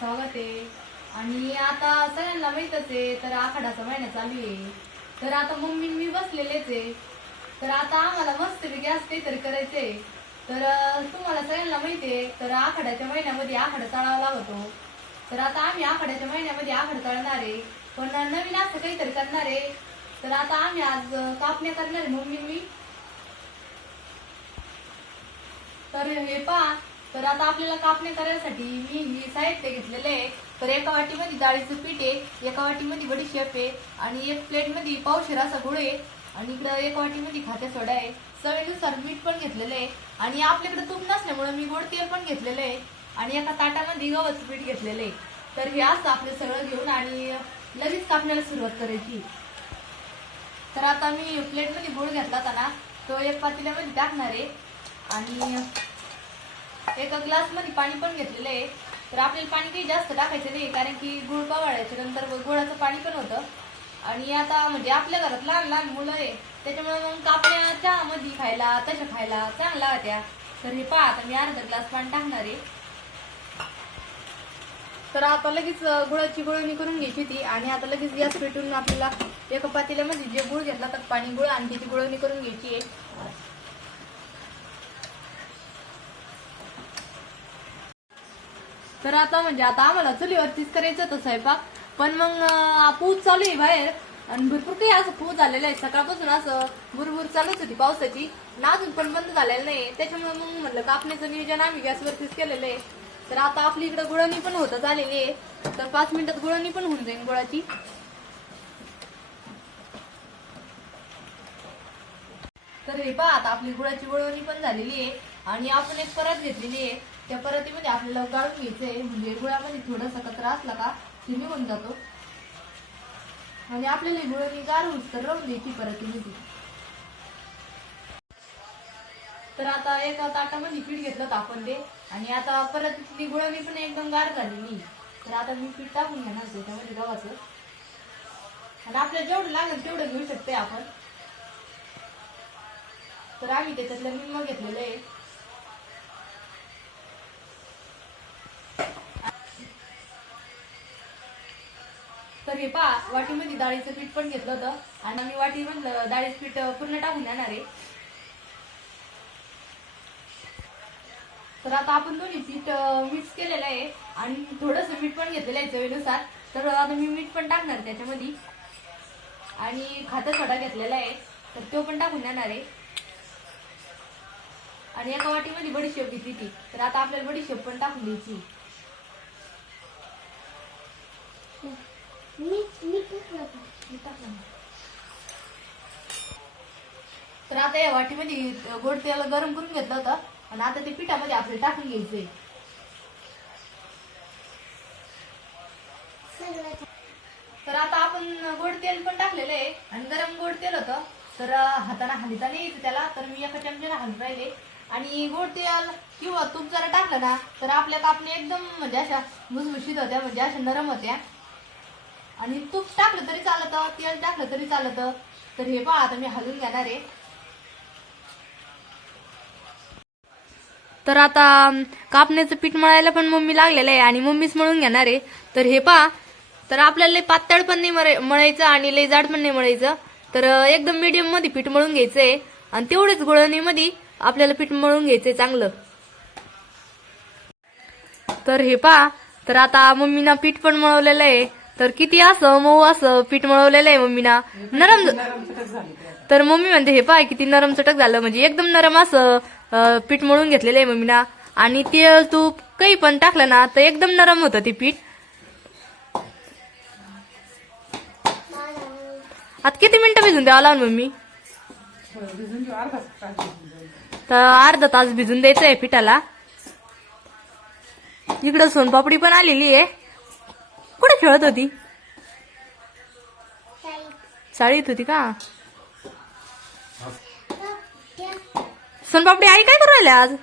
स्वागत आहे. आणि आता सगळ्यांना माहीतच आहे तर आखाडाचा महिना चालू आहे. तर आता मम्मी मी बसलेलेच आहे. तर आता आम्हाला मस्त गॅस काहीतरी करायचंय. तर तुम्हाला सगळ्यांना माहिती आहे तर आखाड्याच्या महिन्यामध्ये आखाडा चाळावा लागतो. तर आता आम्ही आखाड्याच्या महिन्यामध्ये आखाडा चाळणार आहे. पण नवीन असं काहीतरी करणार आहे. तर आता आम्ही आज कापण्या करणार आहे मम्मी मी. तर हे पहा तर आता आपल्याला कापणी करायसाठी मी हे साहित्य घेतलेलं आहे. तर एका वाटीमध्ये डाळीचं पीठ आहे एका वाटीमध्ये बडीशेप आहे आणि एक प्लेटमध्ये पावशेर असा गुळ आहे. आणि इकडं एका वाटीमध्ये खात्या सोडा आहे. चवीनुसार मीठ पण घेतलेलं आहे. आणि आपल्याकडे तूप नसल्यामुळे मी गोड तेल पण घेतलेलं आहे. आणि एका ताटामध्ये गव्हाचं पीठ घेतलेलं आहे. तर हे असं आपलं सगळं घेऊन आणि लगेच कापण्याला सुरुवात करायची. तर आता मी प्लेटमध्ये गुळ घेतला होता ना तो एक पातेल्यामध्ये टाकणार आहे. आणि एका ग्लासमध्ये पाणी पण घेतलेलं आहे. तर आपल्याला पाणी काही जास्त टाकायचं नाही कारण की गुळ पावाळ्याच्या नंतर गुळाचं पाणी पण होतं. आणि आता म्हणजे आपल्या घरात लहान लहान मुलं आहे त्याच्यामुळे मग कापण्या चहामध्ये खायला तशा खायला चांगला होत्या. तर हे पहा आता मी अर्धा ग्लास पाणी टाकणार आहे. तर आता लगेच गुळाची गुळवणी करून घ्यायची ती आणि आता लगेच गॅस पेटून आपल्याला एका पातेल्यामध्ये जे गुळ घेतला तर पाणी गुळ आणि त्याची गुळवणी करून घ्यायची आहे. तर आता म्हणजे आता आम्हाला चुलीवरतीच करायचं होतं स्वयंपाक. पण मग पूज चालू आहे बाहेर. आणि भरपूर काही असं पूज झालेलं आहे. सकाळपासून असं बुरबुर चालूच होती पावसाची. ना अजून पण बंद झालेलं नाही. त्याच्यामुळे मग म्हणलं कापण्याचं नियोजन आम्ही गॅसवरतीच केलेलं आहे. तर आता आपली इकडं गुळणी पण होत आलेली आहे. तर पाच मिनिटात गुळणी पण होऊन जाईल गुळाची. तर हे पहा आता आपली गुळाची गुळवणी पण झालेली आहे. आणि आपण एक परत घेतलेली आहे. त्या परतीमध्ये आपल्याला गाळून घ्यायचं आहे म्हणजे गुळामध्ये थोडासा कचरा असला का ते निघून जातो. आणि आपल्याला गुळणी गुळवणी तर राहून द्यायची परतीमध्ये. तर आता एका ताटामध्ये पीठ घेतलं होतं आपण ते. आणि आता परत तिथली गुळवणी पण एकदम गार झालेली तर आता मी पीठ टाकून घेणार त्याच्यामध्ये गव्हाचं. आणि आपल्याला जेवढं लागेल तेवढं घेऊ शकते आपण. तर आम्ही त्याच्यातलं निम्म घेतलेलं आहे. तर हे पा वाटीमध्ये डाळीचं पीठ पण घेतलं होतं. आणि आम्ही वाटी म्हणलं डाळीचं पीठ पूर्ण टाकून येणार आहे. तर आता आपण दोन्ही पीठ मिक्स केलेलं आहे. आणि थोडंसं मीठ पण घेतलेलं आहे चवीनुसार. तर आता मी मीठ पण टाकणार त्याच्यामध्ये. आणि खाता सोडा घेतलेला आहे. तर तो पण टाकून देणार आहे. आणि एका वाटीमध्ये बडीशेप घेतली ती तर आता आपल्याला बडीशेप पण टाकून द्यायची मी टाकलं ना. तर आता या वाटीमध्ये गोड तेल गरम करून घेतलं होतं. आणि आता ते पिठामध्ये आपल्याला टाकून घ्यायचंय. तर आता आपण गोड तेल पण टाकलेलं आहे. आणि गरम गोड तेल होतं. तर हाताने हलिता नाही येते त्याला. तर मी एका चमच्याने हलत राहिले. आणि गोड तेल किंवा तूप जरा टाकलं ना तर आपल्या कापणी एकदम म्हणजे अशा भुसभुशीत होत्या म्हणजे अशा नरम होत्या. आणि तूप टाकलं तरी चालत तेल टाकलं तरी चालत. तर हे पहा आता मी हलवून घेणार आहे. तर आता कापण्याचं पीठ मळायला पण मम्मी लागलेलं आहे आणि मम्मीच मळून घेणार आहे. तर हे पहा तर आपल्याला लय पातळ पण नाही मळायचं आणि लय जाड पण नाही मळायचं. तर एकदम मीडियममध्ये पीठ मळून घ्यायचंय. आणि तेवढेच गुळणीमध्ये आपल्याला पीठ मळून घ्यायचंय चांगलं. तर हे पहा तर आता मम्मीना पीठ पण मळवलेलं आहे. तर किती असं मऊ असं पीठ मळवलेलं आहे मम्मीना. नरम तर मम्मी म्हणते हे पाय किती नरम चटक झालं. म्हणजे एकदम नरम असं पीठ मळून घेतलेलं आहे मम्मीना. आणि तेल तूप काही पण टाकलं ना तर एकदम नरम होतं ते पीठ. आता किती मिनिटं भिजून द्यावं लावून मम्मी? तर अर्धा तास भिजून द्यायचं आहे पिठाला. इकडं सोनपापडी पण आलेली आहे. कुठे खेळत होती? शाळेत. होती का? सोनपापडी आई काय करू राहिल्या आज?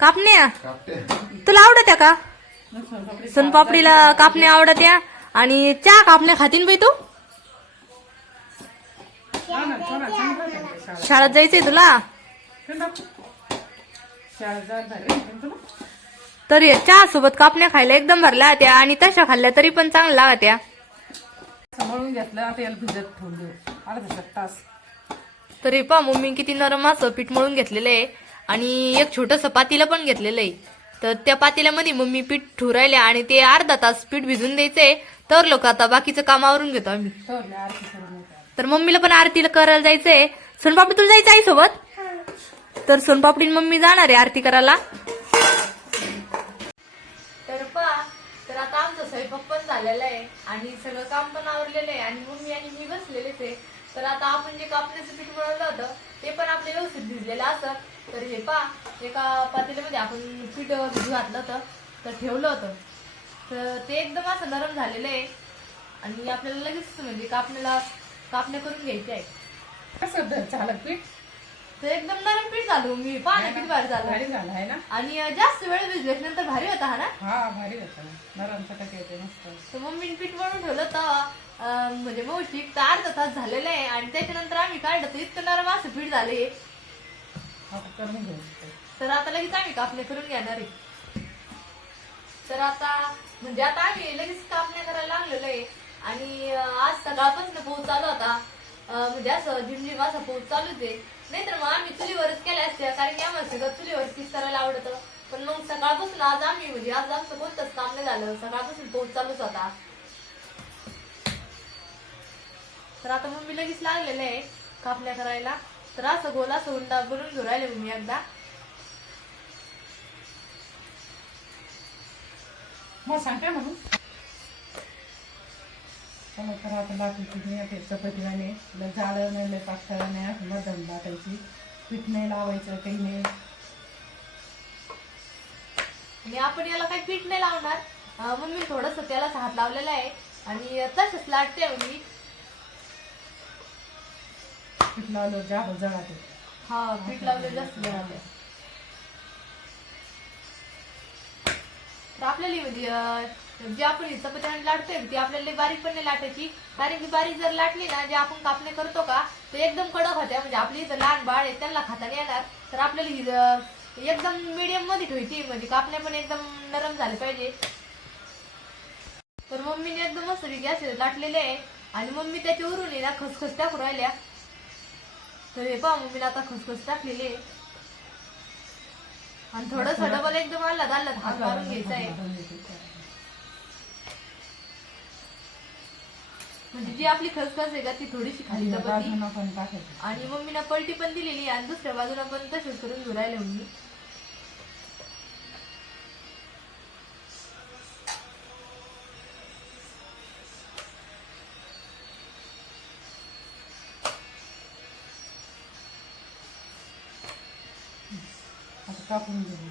कापण्या? तुला आवडत्या का? सोनपापडीला कापण्या आवडत्या. आणि चहा कापण्या खातीन बाई तू? शाळेत जायचंय तुला? तर या चहा सोबत कापण्या खायला एकदम भरल्या होत्या आणि तशा खाल्ल्या तरी पण चांगल्या होत्या. असं मळून घेतलं आता याला भिजत ठेवून देऊ. अर्धा एक तास. तर पहा मम्मी किती नरम असं पीठ मळून घेतलेलं आहे. आणि एक छोटंसं पातीला पण घेतलेलं आहे. तर त्या पातेल्यामध्ये मम्मी पीठ ठुरायले आणि ते अर्धा तास पीठ भिजून द्यायचंय. तर लोक आता बाकीचं काम आवरून घेतो आम्ही. तर मम्मीला पण आरतीला करायला जायचंय. सोनपापडी तुला जायचं आई सोबत? तर सोनपापडी मम्मी जाणार आहे आरती करायला. झालेलं आहे. आणि सगळं काम पण आवरलेलं आहे. आणि मम्मी आणि मी बसलेलेच आहे. तर आता आपण जे कापण्याचं पीठ बनवलं होतं ते पण आपलं व्यवस्थित भिजलेलं असं. तर हे पहा एका पातेल्यामध्ये आपण पीठ भिजू घातलं होतं. तर ठेवलं होतं. तर ते एकदम असं नरम झालेलं आहे. आणि आपल्याला लगेच म्हणजे कापण्याला कापण्या करून घ्यायचे आहे. कसं झालं पीठ? तर एकदम नरम पीठ झालं मी. पाणी पीठ भारी झालं. भारी झालं आहे ना? आणि जास्त वेळ भिजल्याच्या नंतर भारी होता हा ना? हा भारी होतं. नरम चटक येते मस्त. तर मम्मीने पीठ बनवून ठेवलं तर म्हणजे मौशिक तर अर्धा तास झालेलं आहे आणि त्याच्यानंतर आम्ही काढलं तर इतकं नरम असं पीठ आता करून घेऊ तर आता लगेच आम्ही कापणे करून घेणार आहे. तर आता म्हणजे आता आम्ही लगेच कापण्या करायला लागलेलो आहे. आणि आज सकाळपासून पाऊस चालू होता. म्हणजे असं झिमझिम असा पाऊस चालूच आहे. नाही तर मग आम्ही चुलीवरच केल्या असत्या कारण की आम्हाला सगळं चुलीवरतीच करायला आवडतं. पण मग सकाळपासून आज आम्ही म्हणजे आज आमचं कोणतंच काम नाही झालं. सकाळपासून पाऊस चालूच होता. तर आता मम्मी लगेच लागलेलं आहे कापल्या करायला. तर असं गोल असं हुंडा बनून घेऊन राहिले मी एकदा. मग सांगते म्हणून. चला तर आता लाटायची नाही आता चपाती आणि लय जाडं नाही पातळ नाही. असं लाटायची पीठ नाही लावायचं काही नाही. आणि आपण याला काही पीठ नाही लावणार. अं, मम्मी थोडस त्यालाच हात लावलेला आहे. आणि तसंच लाटते मी. पीठ लावलं जाड जळाते हा पीठ लावले जास्त जळाले. तर आपल्याला म्हणजे जे आपण ही चपाती लाटतोय ती आपल्याला बारीक पण नाही लाटायची. कारण की बारीक जर लाटली ना जे आपण कापणे करतो का ते एकदम कडक होत्या. म्हणजे आपली इथं लहान बाळ आहे त्यांना खाता नाही येणार. तर आपल्याला ही एकदम मीडियममध्ये ठेवायची म्हणजे कापणे पण एकदम नरम झाले पाहिजे. तर मम्मीने एकदम मस्त गॅस लाटलेले आहे. आणि मम्मी त्याच्यावरून आहे ना खसखस टाकून राहिल्या. तर हे पहा मम्मीला आता खसखस टाकलेली आहे. आणि थोडस डबल एकदम आला आला हात मारून घ्यायचा आहे. म्हणजे जी आपली खसखस आहे का ती थोडीशी खाली दबती. बाजूला पण टाकायचं. आणि मम्मीला पलटी पण दिलेली आणि दुसऱ्या बाजूला पण तसेच करून धुरायला आता घेऊ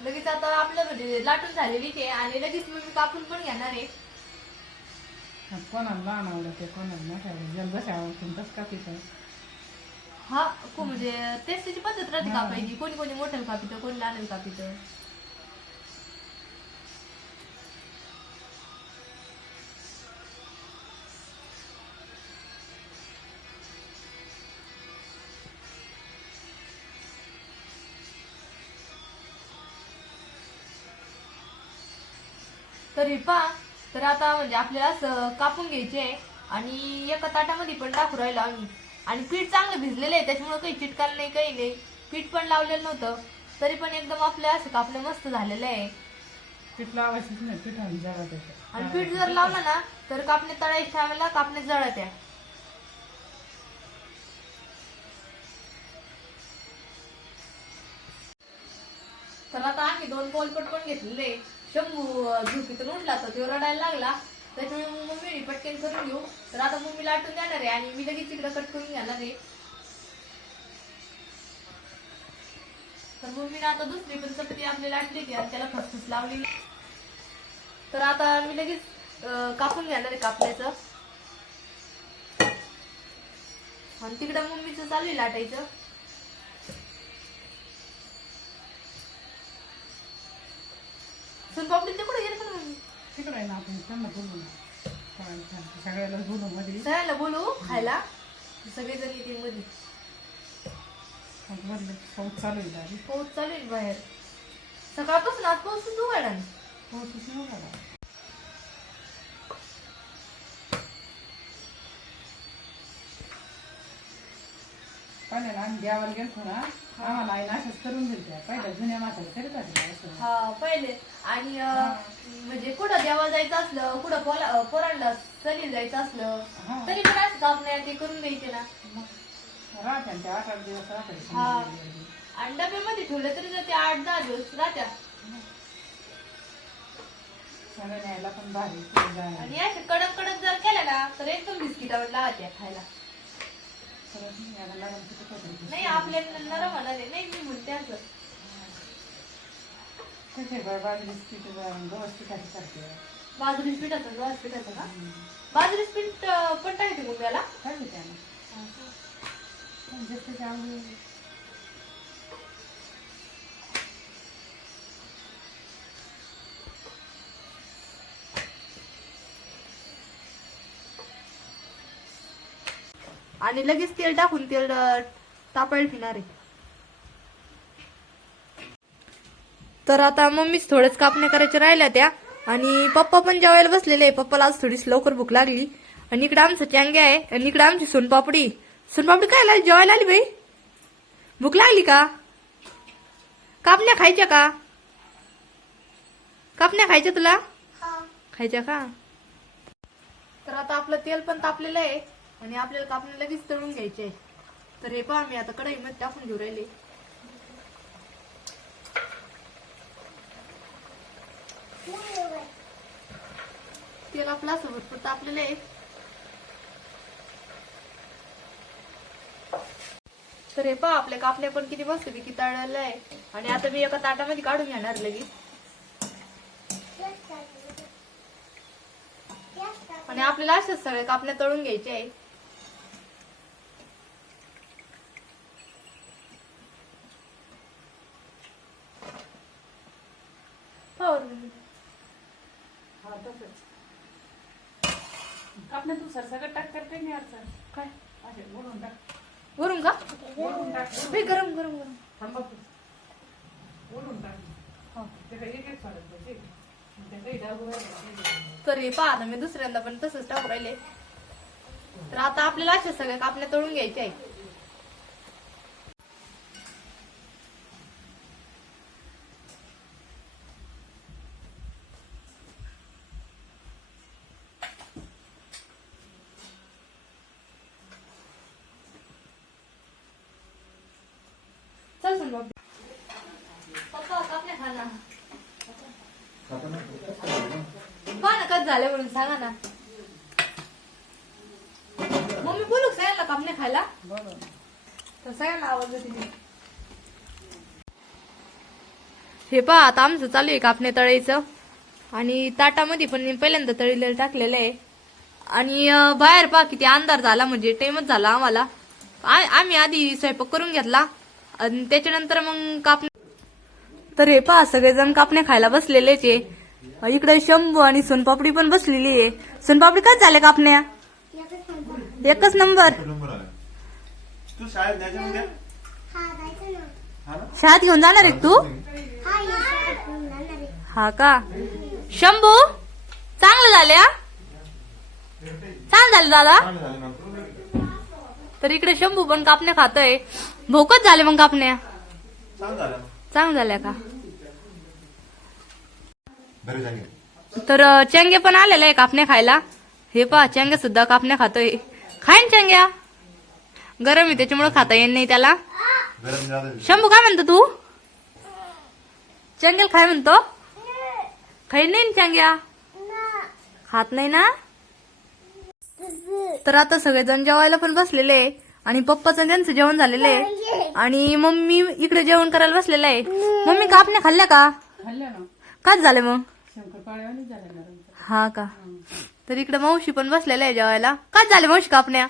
लगेच आता आपलं म्हणजे लाटून झालेली आहे आणि लगेच मम्मी कापून पण घेणार आहे. कोणाला लहान आवडत ते कोणाला मोठ्या आवडत जसं आवडतं तसं कापायचं हा को- म्हणजे तेच त्याची पद्धत राहते कापायची कोणी कोणी मोठं कापितं कोणी लहान कापितं तर पहा तर आता म्हणजे आपल्याला असं कापून घ्यायचे आहे आणि एका ताटामध्ये पण टाकू राहिलो आम्ही. आणि पीठ चांगलं भिजलेलं आहे त्याच्यामुळे काही चिटकाल नाही काही नाही. पीठ पण लावलेलं नव्हतं तरी पण एकदम आपल्या असं कापलं मस्त झालेलं आहे. पीठ लावायचंच नाही पिठाने जळत. आणि पीठ जर लावलं ना तर कापणे तळायच्या टायमाला कापणे जळत्या. तर आता आम्ही दोन पोलपट पण घेतलेले शंभू अं, तर उठला तर तो रडायला लागला. त्याच्यामुळे मग मम्मी पटकन करून घेऊ. तर आता मम्मी लाटून देणार आहे आणि मी लगेच तिकडे कट करून घेणार आहे. तर मम्मीने आता दुसरी पण चपाती आपल्याला लाटली की आणि त्याला खसखस लावली तर आता मी लगेच कापून घेणार आहे कापल्याचं आणि तिकडं मम्मीचं चालू आहे लाटायचं. गेले पण मम्मी तिकडं आहे ना आपण त्यांना बोलू ना. सगळ्याला बोलू मध्ये. सगळ्यांना बोलू खायला? सगळेजण येतील मध्ये. पाऊस चालू आहे पाऊस चालू आहे बाहेर. सकाळपासून आज पाऊसच उघडा नाही. पाऊसच उघडला पहिल्याला आम्ही देवाला गेलतो ना आम्हाला आई अशाच करून दिलत्या पहिल्या जुन्या म्हाताऱ्या करीत होत्या असं हा पहिले आणि अं, म्हणजे कुठं देवाला जायचं असलं कुठं पोला पोरांना चली जायचं असलं हा. तरी पण असं काम नाही ते करून द्यायचे ना मग राहत्या ना त्या आठ आठ दिवस राहत्या हा. समजा. आणि डब्यामध्ये ठेवले तरी जाते आठ दहा दिवस राहत्या सगळ्या न्यायला पण भारी. आणि असे कडक कडक जर केल्या ना तर एकदम बिस्किटावर लागत्या खायला नाही आपल्याला नरम होणार आहे नाही मी म्हणते असं. कसे बरं बाजरीच पीठ गव्हाच पिठाची करते बाजरी पिठाचं गव्हाच पिठाचं का? बाजरी पीठ पण टाकते मुंब्याला काय त्यानं पण जसं ते आणि लगेच तेल टाकून तेल तापायला ठेवणार आहे. तर आता मम्मीच थोडंच कापण्या करायच्या राहिल्या त्या. आणि पप्पा पण जेवायला बसलेले आहे. पप्पाला आज थोडीशी लवकर भूक लागली. आणि इकडे आमचं चँगे आहे. आणि इकडे आमची सोनपापडी. सोनपापडी काय लागली जेवायला आली बाई. भूक लागली का? कापण्या खायच्या का? कापण्या खायच्या तुला? खायच्या का? तर आता आपलं तेल पण तापलेलं आहे. आणि आपल्याला कापणी लगेच तळून घ्यायचे आहे. तर हे पहा मी आता कढईमध्ये टाकून घेऊ राहिले. तेल आपलं असं भरपूर तापलेलं आहे. तर हे पहा आपल्या कापण्या पण किती मस्त पैकी तळलेलं आहे. आणि आता मी एका ताटामध्ये काढून घेणार लगेच. आणि आपल्याला असेच सगळे कापण्या तळून घ्यायचे आहे. हो. हा, तसंच. कापण्या तू टाक करते नाही काय असे टाक वरून का टाक बे, गरम गरम गरम थांबा तू टाक हो. एक एक पहा मी दुसऱ्यांदा पण तसंच टाकू राहिले तर आता आपल्याला असे सगळे कापण्या तळून घ्यायचे आहे चल सुन बाबी. पप्पा कापण्या खा ना पहा ना कच झालं म्हणून सांगा ना. मम्मी बोलू सांगायला कापणे खायला? तर सगळ्यांना आवाज तिने हे पहा आता आमचं चालू आहे कापणे तळायचं आणि ताटामध्ये पण मी पहिल्यांदा तळलेलं टाकलेलं आहे. आणि बाहेर पहा किती अंधार झाला म्हणजे टाइमच झाला आम्हाला. आम्ही आधी स्वयंपाक करून घेतला. आणि त्याच्यानंतर मग कापणे तर हे पहा सगळेजण कापणे खायला बसलेलेच आहे. इकडे शंभू आणि सोनपापडी पण बसलेली आहे. सोनपापडी काय झाल्या कापण्या? एकच नंबर. नंबर आला. तू शाळेत हा घेऊन जाणार आहे तू? हा का? शंभू चांगलं झाल्या छान झाले दादा. चांगलं झालं ना तर इकडे शंभू पण कापण्या खातोय. भोकच झाले मग कापण्या. चांगलं झालं. चांगलं झाल्या का? तर चंगे पण आलेला आहे कापण्या खायला. हे पहा चंगे सुद्धा कापण्या खातोय. खाईन चंग्या. गरम आहे त्याच्यामुळे खाता येत नाही त्याला. शंभू काय म्हणतो तू? चंगेल खाय म्हणतो? खाईन नाही चंग्या? खात नाही ना? तर आता सगळेजण जेवायला पण बसलेले आहे. आणि पप्पाचं त्यांचं जेवण झालेलं आहे. आणि मम्मी इकडे जेवण करायला बसलेलं आहे. मम्मी कापण्या खाल्ल्या का? खाल्ल्या ना. काय झाले मग? हा का? तर इकडे मावशी पण बसलेल्या आहे जेवायला. काय झाले मावशी कापण्या?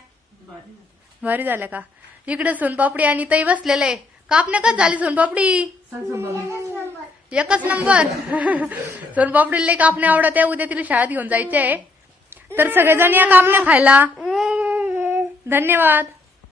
भारी भारी झाल्या का? इकडे सोनपापडी आणि ताई बसलेलं आहे. कापण्या काय झाली सोनपापडी? सांग एकच नंबर. सोनपापडीला कापण्या आवडत आहे उद्या तिला शाळेत घेऊन जायचे आहे. तर सगळेजण या कापण्या खायला. धन्यवाद.